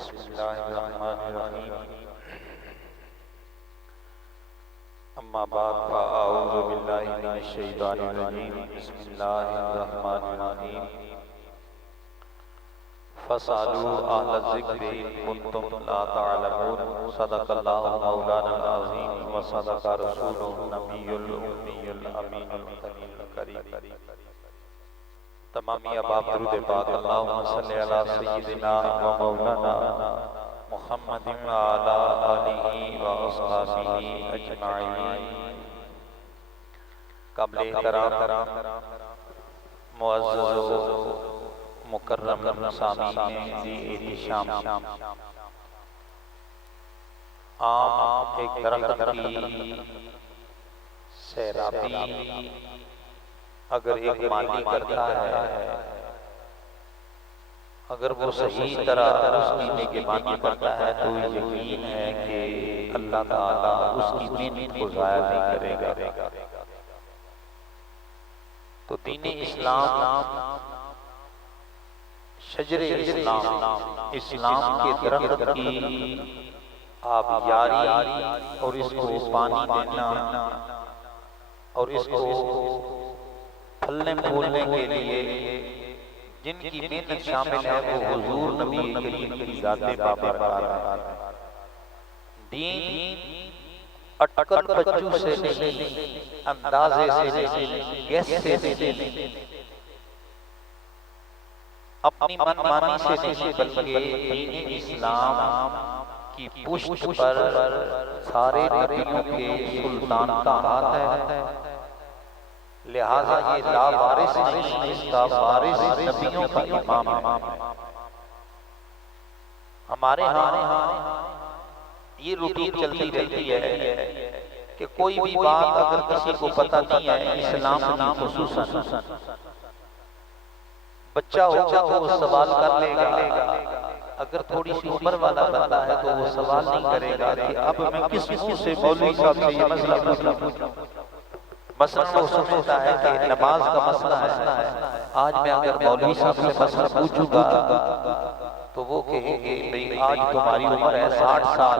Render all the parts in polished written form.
بسم اللہ الرحمن الرحیم اما بعد فاعوذ باللہ من الشیطان الرجیم بسم اللہ الرحمن الرحیم فاسألوا اہل الذکر ان کنتم لا تعلمون صدق اللہ مولانا العظیم وصدق رسولہ النبی الأمی الامین الکریم تمامی اباب درود پاک اللہم صلی علی سیدنا و مولانا محمد و علی آلہ و اصحابہ اجمعین۔ قابل احترام معزز و مکرم سامعین ذی احتشام، عام ایک درخت کی سیرابی اگر ایک مالی کرتا ہے، اگر وہ صحیح طرح اس کی نگہبانی کرتا ہے تو یقین ہے کہ اللہ تعالیٰ اس کی محنت کو ضائع نہیں کرے گا۔ تو دین اسلام، شجر اسلام، اسلام کے درخت کی آبیاری اور اس کو پانی دینا اور اس کو پھلنے پھولنے کے لیے جن کی محنت شامل ہے وہ حضور نبی کریم کی ذات بابرکات ہے۔ دین اٹکل پچو سے نہیں، اندازے سے نہیں، گیس سے نہیں، اپنی من مانی سے نہیں، بلکہ دین اسلام کی پشت پر سارے نبیوں کے سلطان کا ہاتھ ہے، لہذا یہ لا وارث نہیں، اس کا وارث نبیوں کا امام ہے۔ ہمارے ہاں یہ روٹین چلتی رہتی ہے کہ کوئی بھی بات اگر کسی کو پتہ نہیں ہے اسلام کی خصوصاً، بچہ ہوگا تو وہ سوال کر لے گا، اگر تھوڑی سی عمر والا بندہ ہے تو وہ سوال نہیں کرے گا کہ اب میں کس منہ سے مولوی صاحب سے یہ مسئلہ پوچھوں۔ مثلا وہ سمجھتا ہے کہ نماز کا مسئلہ ہے، آج میں اگر مولوی صاحب سے مسئلہ پوچھوں گا تو وہ کہیں گے بھئی آج تمہاری عمر ہے 60 سال،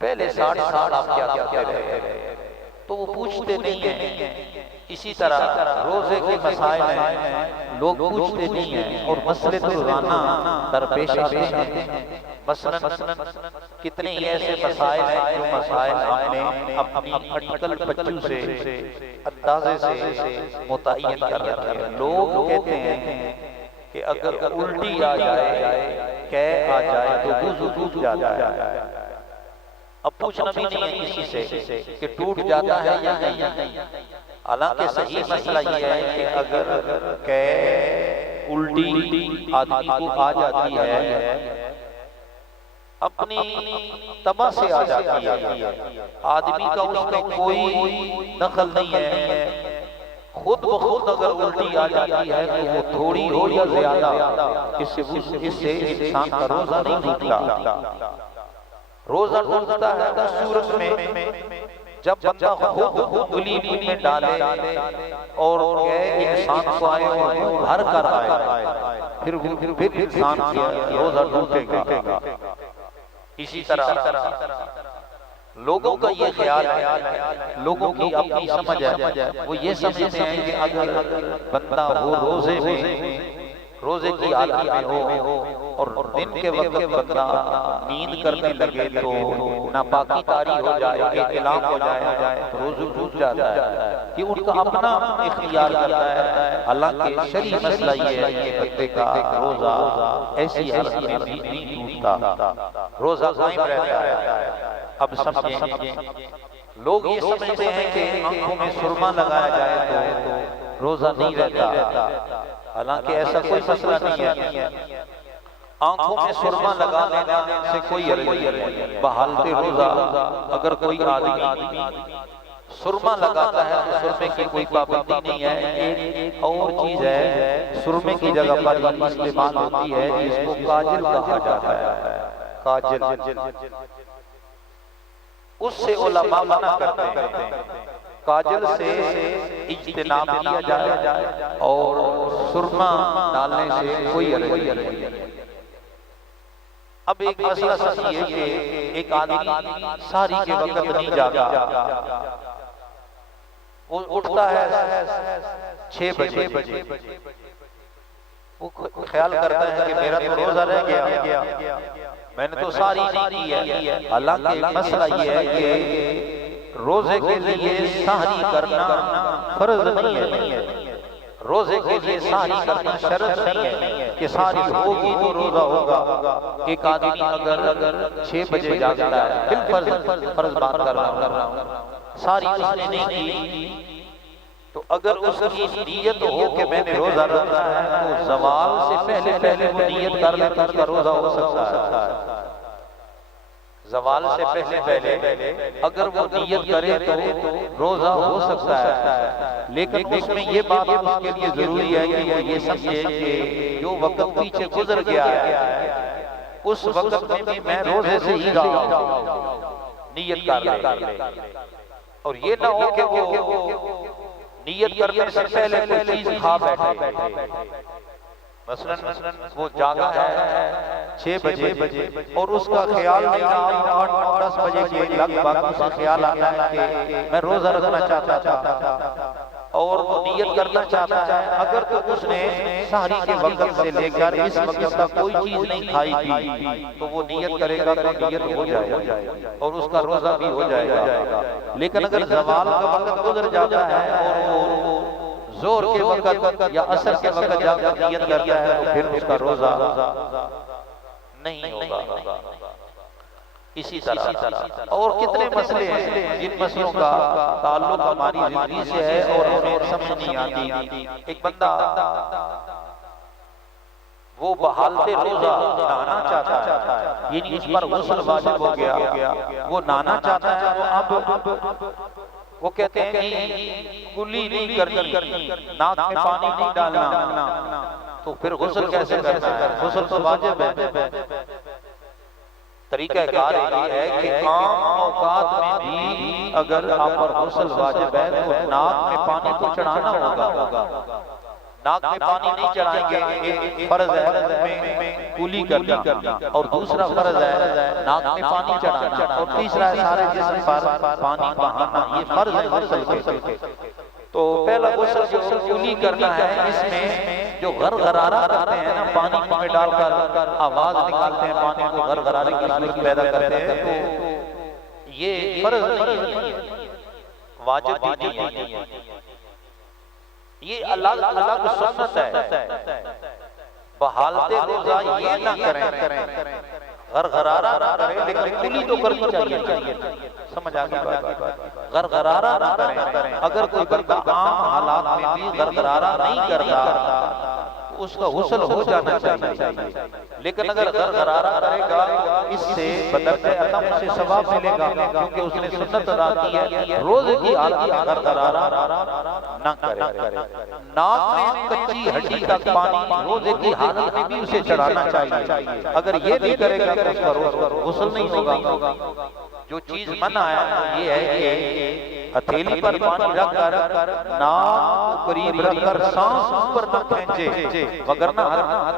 پہلے 60 سال آپ کیا کرتے رہے، تو وہ پوچھتے نہیں ہیں۔ اسی طرح روزے کے مسائل ہیں، لوگ پوچھتے نہیں ہیں اور مسئلے تو روزانہ درپیش آتے ہیں۔ مثلا کتنے ہی ایسے مسائل ہیں جو مسائل ہم نے اپنی اٹکل پچو سے، اندازے سے متعین کر رکھے ہیں۔ لوگ کہتے ہیں کہ اگر الٹی آ جائے، قے آ جائے تو وضو ٹوٹ جاتا ہے۔ اب پوچھنا بھی نہیں ہے کسی سے کہ ٹوٹ جاتا ہے یا نہیں، حالانکہ صحیح مسئلہ یہ ہے کہ اگر قے الٹی آدمی کو آ جاتی ہے، اپنی طبع سے آ جاتی ہے، آدمی کا اس میں کوئی دخل نہیں ہے، خود بخود اگر الٹی آ جاتی ہے تو وہ تھوڑی ہو یا زیادہ، اس سے انسان کا روزہ نہیں ٹوٹتا۔ روزہ ٹوٹتا ہے اس صورت میں جب بندہ خود انگلی میں ڈالے اور انسان کو آئے اور بھر کر آئے، پھر انسان کا روزہ ٹوٹے گا۔ اسی طرح لوگوں کا یہ خیال ہے، لوگوں کی اپنی سمجھ ہے، وہ یہ سمجھتے ہیں کہ اگر بندہ وہ روزے کی حالت میں ہو اور دن کے وقت بندہ نیند کرنے لگے تو ناپاکی طاری ہو جائے، احتلام ہو جائے تو روزہ ٹوٹ جاتا ہے۔ یہ ان کا اپنا اختیار کرتا ہے، حالانکہ شرعی مسئلہ یہ ہے کہ بندے کا روزہ ایسی حالت میں بھی نہیں ٹوٹتا، روزہ قائم رہتا ہے۔ اب سمجھیں، لوگ یہ سمجھتے ہیں کہ آنکھوں میں سرما لگایا جائے تو روزہ نہیں رہتا، حالانکہ ایسا کوئی مسئلہ نہیں ہے۔ آنکھوں میں سرما لگا لینا سے کوئی حرج نہیں، بحالت روزہ اگر کوئی آدمی سرما لگاتا ہے تو سرمے کی کوئی پابندی نہیں ہے۔ ایک اور چیز ہے، سرمے کی جگہ پر استعمال ہوتی ہے جس کو کاجل کہا جاتا ہے، کاجل، اس سے علماء منع کرتے ہیں، کاجل سے اجتناب کیا جائے اور سرما ڈالنے سے کوئی حرج نہیں۔ اب ایک مسئلہ سمجھیے کہ ایک آدمی ساری کے وقت نہیں جاگا، وہ اٹھتا ہے 6 بجے، وہ خیال کرتا ہے کہ میرا تو روزہ رہ گیا، میں نے تو ساری نہیں کی ہے۔ حالانکہ مسئلہ یہ ہے کہ روزے کے لیے سحری کرنا فرض نہیں ہے، روزے کے لیے سحری کرنا شرط نہیں ہے کہ سحری ہوگی تو روزہ ہوگا۔ ایک آدمی اگر 6 بجے جاگتا ہے، فرض بات کر رہا ہوں، سحری اس نے نہیں کی، تو اگر اس کی نیت ہو کہ میں نے روزہ رکھنا ہے تو زوال سے پہلے وہ نیت کر لے تو اس کا روزہ ہو سکتا ہے۔ زوال سے پہلے اگر وہ نیت کرے تو روزہ ہو سکتا ہے، لیکن اس میں یہ بات اس کے لیے ضروری ہے کہ وہ یہ سمجھے کہ جو وقت پیچھے گزر گیا ہے اس وقت میں بھی میں روزے سے ہی رہا ہوں، نیت کر لے۔ اور یہ نہ ہو کہ وہ نیت کرنے سے پہلے کوئی چیز کھا بیٹھے، مثلاً وہ جاگا ہے 6 بجے اور اس کا خیال نہیں رہا 8-10 بجے کے لگ بھگ اسے خیال آتا ہے کہ میں روزہ رکھنا چاہتا تھا اور وہ نیت کرنا چاہتا ہے، اگر تو اس نے سحری کے وقت سے لے کر اس وقت تک کوئی چیز نہیں کھائی تھی تو وہ نیت کرے گا تو نیت ہو جائے گا اور اس کا روزہ بھی ہو جائے گا۔ لیکن اگر زوال کا وقت گزر جاتا ہے اور وہ زور کے وقت یا عصر کے وقت جا کر نیت کرتا ہے تو پھر اس کا روزہ نہیں ہوگا۔ اسی طرح اور کتنے مسئلے ہیں جن مسئلوں کا تعلق ہماری زندگی سے ہے اور ہمیں سمجھ نہیں آتی۔ ایک بندہ وہ بحالت روزہ نہانا چاہتا ہے، یعنی اس پر غسل واجب ہو گیا، وہ نہانا چاہتا ہے، وہ اب وہ کہتے ہیں کہ کلی نہیں کرنی، ناک میں پانی نہیں ڈالنا، تو پھر غسل کیسے کرنا ہے؟ غسل تو واجب ہے۔ طریقہ کار یہ ہے کہ عام اوقات میں بھی اگر آپ پر غسل واجب ہے تو ناک میں پانی تو چڑھانا ہوگا، ناک میں پانی نہیں چڑھائیں گے، ایک فرض ہے کولی کرنا اور دوسرا فرض ہے ناک میں پانی چڑھانا اور تیسرا ہے سارے جسم پر پانی بہانا، یہ فرض ہے غسل کے۔ تو پہلا غسل جو کولی کرنا ہے، اس میں جو غرغرارہ کرتے ہیں نا، پانی میں ڈال کر آواز نکالتے ہیں، پانی کو غرغرارے کی صورت پیدا کرتے ہیں، تو یہ فرض نہیں ہے، واجب بھی نہیں ہے، یہ الگ سنت ہے۔ بحالت روزہ یہ نہ کریں، غرغرارہ نہ کریں، لیکن کلی تو کرنی چاہیے، سمجھ آگئی بات؟ غرغرارہ نہ کریں، اگر کوئی بندہ عام حالات میں بھی غرغرارہ نہیں کرتا تو اس کا غسل ہو جانا چاہیے، لیکن اگر غرغرارہ کرے گا اس سے بدرجہ عدم سے ثواب ملے گا، کیونکہ اس نے سنت ادا کی ہے روزے کی حالت میں غرغرارہ نہ کرے۔ ناک میں کچی ہڈی تک پانی روزے کی حالت میں بھی اسے چڑھانا چاہیے، اگر یہ نہیں کرے گا تو اس کا غسل نہیں ہوگا۔ جو چیز منع ہے یہ ہے کہ ہتھیلی پر پانی رکھ کر ناک قریب رکھ کر سانس اوپر نہ کھینچے، وگرنہ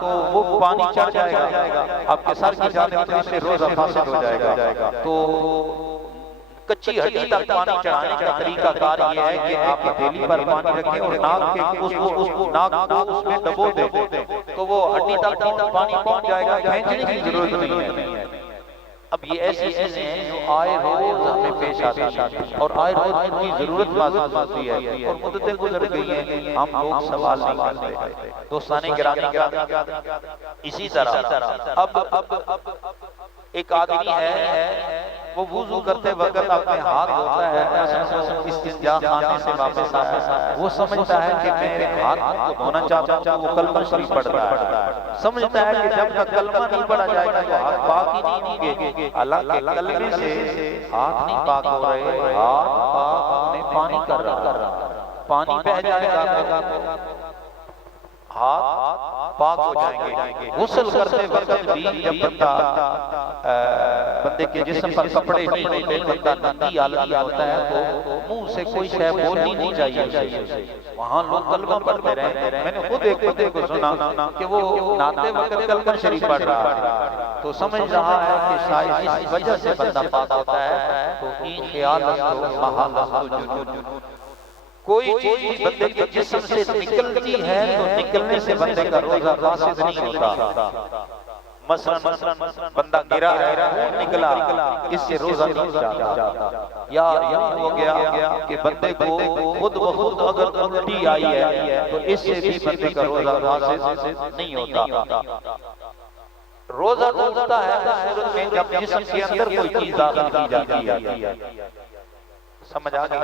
تو وہ پانی چڑھ جائے گا آپ کے سر کی جانب، تو اس سے روزہ فاسد ہو جائے گا۔ تو کچی ہڈی تک پانی چڑھانے کا طریقہ کار یہ ہے کہ آپ ہتھیلی پر پانی رکھیں اور ناک کو اس میں ڈبو دیں، تو وہ ہڈی تک پانی پہنچ جائے گا، کھینچنے کی ضرورت نہیں ہے۔ اب یہ ایسی چیزیں ہیں جو آئے روز ہمیں پیش آتی ہیں اور آئے روز ان کی ضرورت محسوس ہوتی ہے اور مدتیں گزر گئی ہیں، ہم لوگ سوال نہیں کرتے۔ دوستان گرامی، اسی طرح اب ایک آدمی ہے وہ وضو کرتے وقت اپنے ہاتھ دھوتا ہے، استنجا خانے سے واپس آیا، وہ سمجھتا ہے کہ میں ہاتھ کو دھونا چاہتا ہوں، وہ کلمہ شریف پڑھ رہا ہے، سمجھتا ہے کہ جب تک کلمہ نہیں پڑھا جائے گا تو ہاتھ پاک ہی نہیں ہوں گے۔ حالانکہ کلمے سے ہاتھ نہیں پاک ہو رہے، ہاتھ پاک میں پانی کر رہا، پانی بہ جائے گا تو ہاتھ پاک ہو جائیں گے۔ غسل کرتے وقت بھی جب بندہ بندے کے جسم پر کپڑے نہیں ہوتے، بندہ ننگی حالت میں ہوتا ہے تو منہ سے کوئی شے بولنی نہیں چاہیے، وہاں لوگ کلمہ پڑھتے رہے۔ میں نے خود ایک بندے کو سنا کہ وہ نہاتے وقت کلمہ شریف پڑھ رہا ہے تو سمجھ رہا ہے کہ شاید اس وجہ سے بندہ پاک ہوتا ہے، تو این خیال رکھو محال جنون، کوئی چیز بندے کے جسم سے نکلتی ہے تو نکلنے سے بندے کا روزہ فاسد نہیں ہوتا۔ مثلا بندہ گرا ہے، خون نکلا، اس سے روزہ نہیں جاتا، یا یوں ہو گیا کہ بندے کو خود بخود اگر الٹی آئی ہے تو اس سے بھی بندے کا روزہ فاسد نہیں ہوتا۔ روزہ ٹوٹتا ہے اس صورت میں جب جسم کے اندر کوئی چیز داخل کی جاتی ہے، سمجھ آگئی؟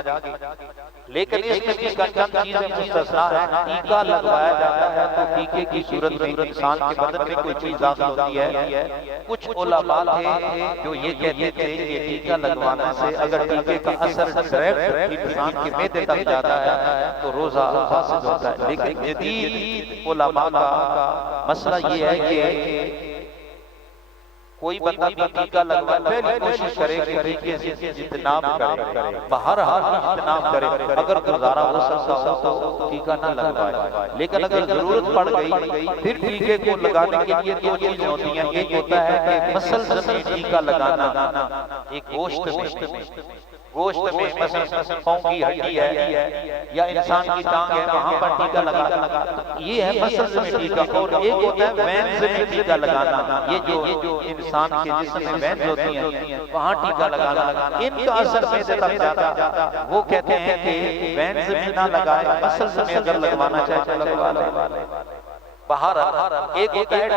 لیکن اس میں بھی چند چیزیں مستثنا ہیں۔ ٹیکا لگوایا جاتا ہے تو ٹیکے کی صورت میں انسان کے بدن میں کوئی چیز داخل ہوتی ہے۔ کچھ علماء تھے جو یہ کہتے تھے کہ ٹیکا لگوانے سے اگر ٹیکے کا اثر ڈائریکٹ انسان کے معدے تک جاتا ہے تو روزہ فاسد ہوتا ہے، لیکن جدید علماء کا مسئلہ یہ ہے کہ کوئی بندہ بھی ٹیکا لگوا پہلی کوشش کرے کہ ٹیکے سے اجتناب کرے، بہرحال اجتناب کرے، اگر گزارا ہو سکتا ہو تو ٹیکا نہ لگوائے، لیکن اگر ضرورت پڑ گئی پھر ٹیکے کو لگانے کے لیے دو چیزیں ہوتی ہیں۔ ایک ہوتا ہے کہ مسلسل میں ٹیکا لگانا، ایک گوشت میں مثلا پاؤں کی ہڈی ہے یا انسان کی ٹانگ ہے وہاں پر ٹیکا لگانا، یہ ہے مسلسل میں ٹیکا۔ اور ایک ہوتا ہے وینز میں ٹیکا لگانا، یہ جو انسان کے جسم میں وینز ہوتی ہیں وہاں ٹیکا لگانا، ان کا اثر معدے تک جاتا۔ وہ کہتے ہیں کہ وینز میں نہ لگائے، مسلسل میں اگر لگوانا چاہے تو لگوا لے۔ باہر ایک ہوتا ہے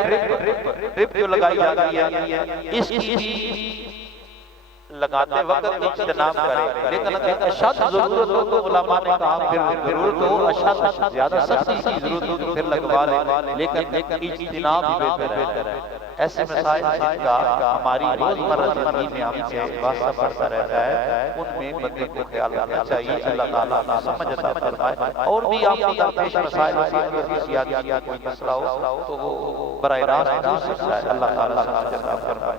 ڈرپ جو لگائی جاتی ہے، اس کی لگاتے وقت اجتناب کرے، لیکن اگر اشد ضرورت ہو تو علماء نے کہا پھر ضرورت ہو اشد زیادہ سختی کی ضرورت ہو تو پھر لگوا لے، لیکن اجتناب بہتر ہے۔ ایسے مسائل جن کا ہماری روزمرہ زندگی میں ہم سے واسطہ پڑتا رہتا ہے ان میں بندے کو خیال رکھنا چاہیے۔ اللہ تعالیٰ سمجھ عطا فرمائے۔ اور بھی آپ کو درپیش مسائل اگر کسی آدمی کا کوئی مسئلہ ہو تو وہ براہ راست پوچھ سکتا ہے، اللہ تعالیٰ سمجھ عطا فرمائے۔